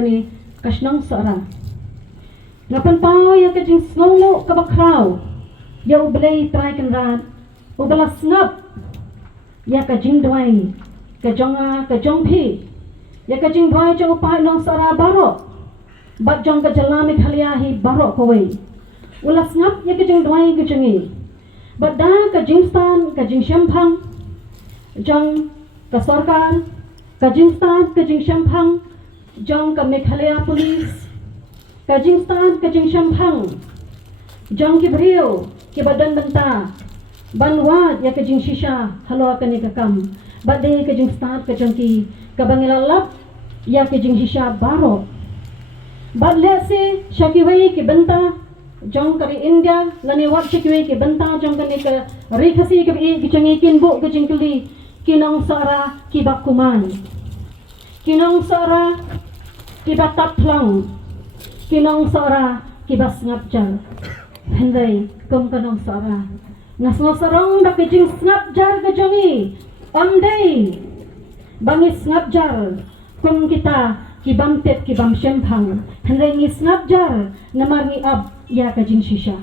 kani kasnang sara ngapan pau ya ka jing snolo ka bakraw ya ublay try kan rat ubala snap ya ka jing dwai ka jong phi ya ka jing dwai jo pa nong sara baro bat jong ka jalami khalia hi baro ko we ula snap ya ka jing dwai ka jingi bat da ka jing stan ka jing shampang jong ka sarkar ka jing stan ka jing shampang jong ka Meghalaya police ka jing stan ka jing shampang jong ki brio ki badan banta banwad ya ka jing shisha halo ka ni ka kam bade ka jing stan ka jong ki ka bangilalap ya ka jing shisha baro badle se shakiwai ki banta jong kari India lani wat shakiwai ki banta jong ka ni ka rikhasi ka bi ki changi kinbo ka jing kli kinong sara ki bakuman kinong sara ki bataplang kinong sara ki basngapjar hendai kum kanong sara nasno sarong da kijing snapjar ka jongi amdei bangi snapjar kum kita ki bamtet ki bam shempang hendai ngi snapjar namar ngi ab ya ka jing shisha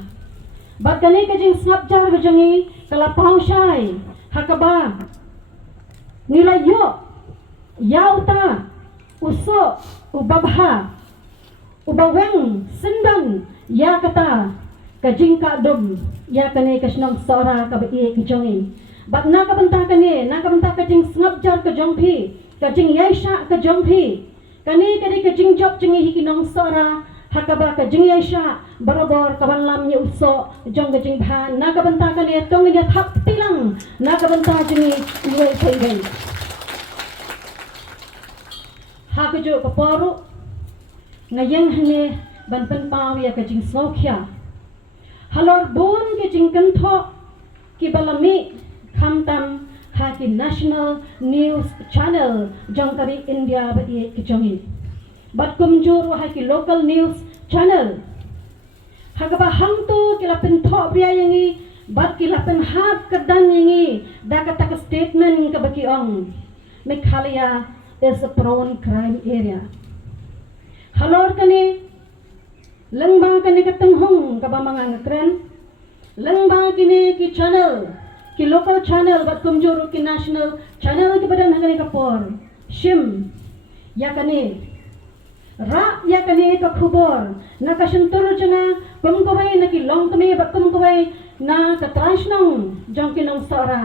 bat kani ka jing snapjar ka jongi kala paushai hakaba nilai yo yauta uso ubabha ubaweng sendan ya kata kajing ka dum ya kane kasnong sora ka bi ki jongi bat na ka banta kane na ka banta kajing snapjar ka jongphi kajing yaisha ka jongphi kane kane kajing job jingi hikinong sora hakaba kajing yaisha barobor kawan lam ni uso jong kajing bha na ka banta kane tong ni thap tilang na ka banta jingi luai thai hakujo kaparu ngayang hane banpan paw ya kajing sokhya halor bon ke jingkan tho ki balami khamtam ha ki national news channel jangkari India badi ki jongi bat kumjur ha ki local news channel hagaba hamtu ki lapin tho bia yangi bat ki lapin hat kadan yangi da kata statement ka baki ong Meghalaya is a prone crime area halor kani lengba kani katenghong ka ba mga ngakren lengba kini ki channel ki local channel bat kumjuru ki national channel ki badan kani kapor shim ya kani ra ya kani ka khubor na kasuntur jana kumkawai na ki long kami bat kumkawai na ka transnong jong kinong sara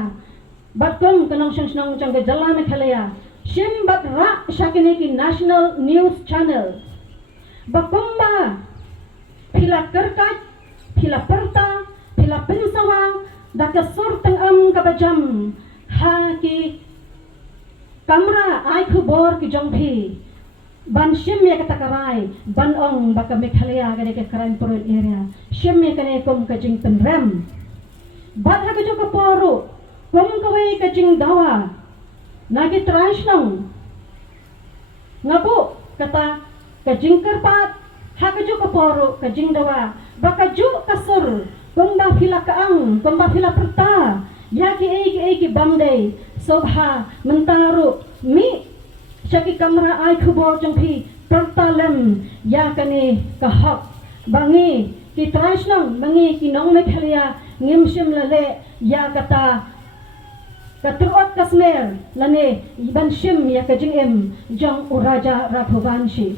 bat kum kanong shnong jong ka jala Meghalaya shim bat ra shakini ki national news channel bakumba pila kerkat pila perta pila pensawa daka surtang kabajam ha ki kamera ai khubor ki jongphi ban shim ya katakarai ban ong baka Meghalaya gane ka crime prone area shim ya kane kum ka jing penram bat ha ka jo ka poru kum kawai ka jing dawa nagi transnong ngabu kata kajing kerpat hakaju kaporo kajing dawa bakaju kasur kumba phila kaang kumba phila perta yaki eki bamdei sobha mentaru mi shaki kamera ai khubor jongphi perta lem yakane kahak bangi ki transnong bangi ki nong Meghalaya ngimshim lale ya kata Katurot Kasmer lane iban shim ya kajing em jong uraja rapovanshi